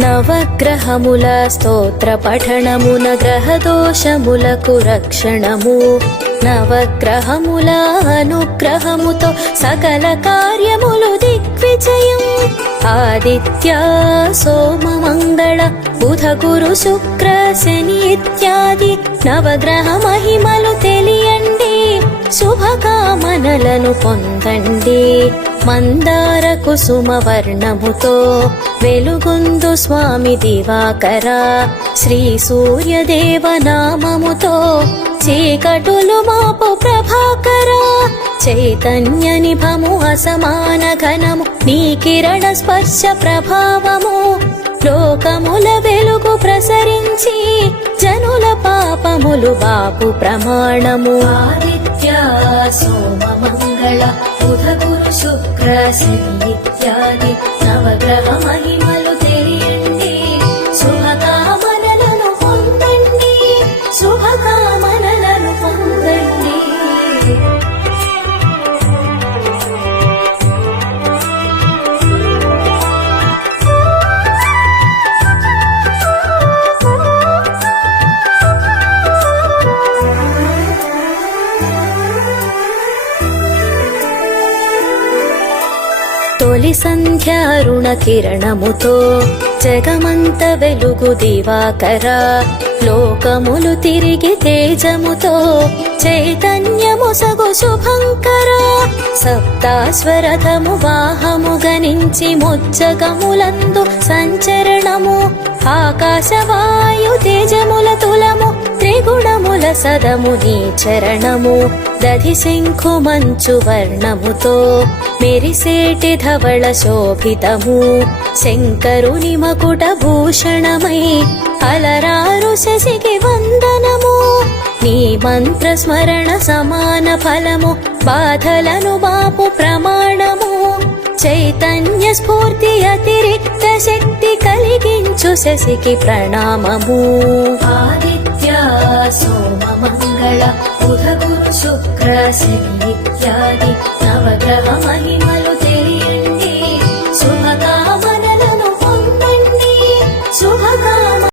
నవగ్రహముల స్తోత్ర పఠనమున గ్రహదోషములకు రక్షణము. నవగ్రహముల అనుగ్రహముతో సకల కార్యములు దిగ్విజయం. ఆదిత్య సోమ మంగళ బుధ గురు శుక్ర శని ఇత్యాది నవగ్రహ మహిమలు తెలియండి. శుభకామనలను పొందండి. మందార కుసుమ వర్ణముతో వెలుగొందు స్వామి దివాకర. శ్రీ సూర్యదేవ నామముతో చీకటులు మాపు ప్రభాకర. చైతన్య నిభము అసమాన ఘనము నీ కిరణ స్పర్శ ప్రభావము. లోకముల వెలుగు ప్రసరించి జనుల పాపములు బాపు ప్రమాణము. ఆదిత్య సోమ మంగళ బుధ గురు శుక్ర శని ఇత్యాది నవగ్రహ మహిమలు తెలియండి. శుభకామనలను పొందండి. శుభకామనలను పొందండి. తొలి సంధ్య అరుణ కిరణముతో జగమంత వెలుగు దివాకర. లోకములు తిరిగి తేజముతో చైతన్యము సగు శుభంకర. సప్తాశ్వరథము వాహము గణించి ముజ్జగములందు సంచరణము. ఆకాశవాయు తేజముల తులము త్రిగుణముల సదము నీ చరణము. దధి శంఖు మంచు వర్ణముతో మెరిసేటి ధవళ శోభితము. శంకరుని మకుట భూషణమై అలరారు శశికి వందనము. నీ మంత్ర స్మరణ సమాన ఫలము బాధలను బాపు ప్రమాణము. చైతన్య స్ఫూర్తి అతిరిక్త శక్తి కలిగించు శశికి ప్రణామము. ఆదిత్య సోమ మంగళ బుధ గురు శుక్ర శని